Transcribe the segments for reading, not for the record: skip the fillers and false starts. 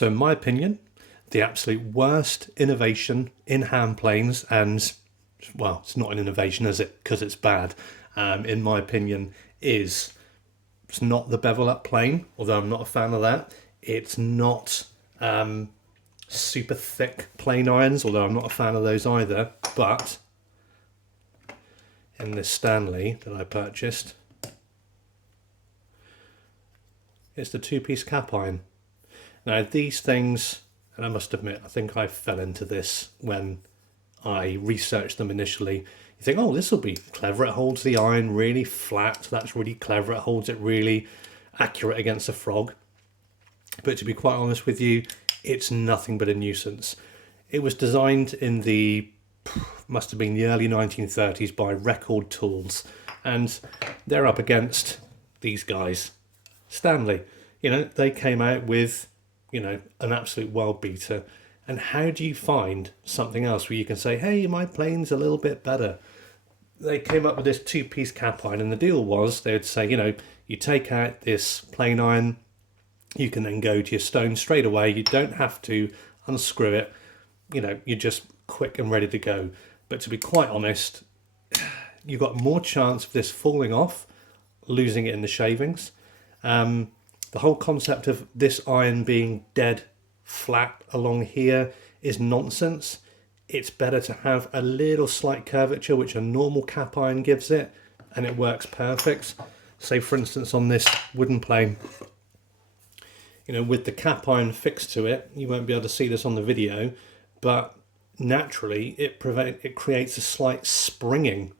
So in my opinion, the absolute worst innovation in hand planes, and well, it's not an innovation, is it? Because it's bad. In my opinion, it's not the bevel up plane, although I'm not a fan of that. It's not super thick plane irons, although I'm not a fan of those either. But in this Stanley that I purchased, it's the two-piece cap iron. Now these things, and I must admit, I think I fell into this when I researched them initially. You think, oh, this will be clever. It holds the iron really flat. That's really clever. It holds it really accurate against a frog. But to be quite honest with you, it's nothing but a nuisance. It was designed in must have been the early 1930s by Record Tools. And they're up against these guys, Stanley. You know, they came out with, you know, an absolute world beater. And how do you find something else where you can say, hey, my plane's a little bit better? They came up with this two-piece cap iron, and the deal was they would say, you know, you take out this plane iron, you can then go to your stone straight away. You don't have to unscrew it. You know, you're just quick and ready to go. But to be quite honest, you've got more chance of this falling off, losing it in the shavings. The whole concept of this iron being dead flat along here is nonsense. It's better to have a little slight curvature, which a normal cap iron gives it, and it works perfect. Say for instance on this wooden plane, you know, with the cap iron fixed to it, you won't be able to see this on the video, but naturally it creates a slight springing,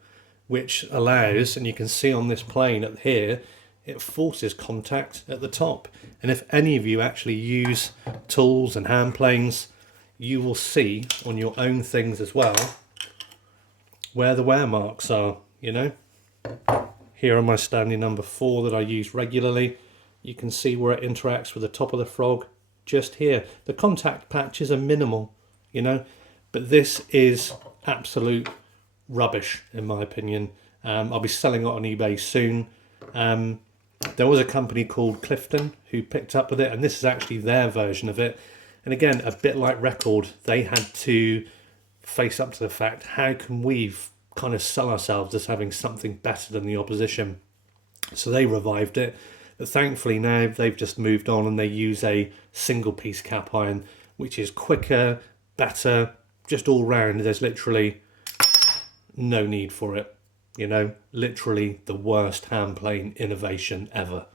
which allows, and you can see on this plane at here, it forces contact at the top. And if any of you actually use tools and hand planes, you will see on your own things as well where the wear marks are, you know. Here on my Stanley number 4 that I use regularly, you can see where it interacts with the top of the frog just here. The contact patches are minimal, you know, but this is absolute rubbish in my opinion. I'll be selling it on eBay soon. There was a company called Clifton who picked up with it, and this is actually their version of it. And again, a bit like Record, they had to face up to the fact, how can we kind of sell ourselves as having something better than the opposition? So they revived it. But thankfully now they've just moved on and they use a single piece cap iron, which is quicker, better, just all round. There's literally no need for it. You know, literally the worst hand plane innovation ever.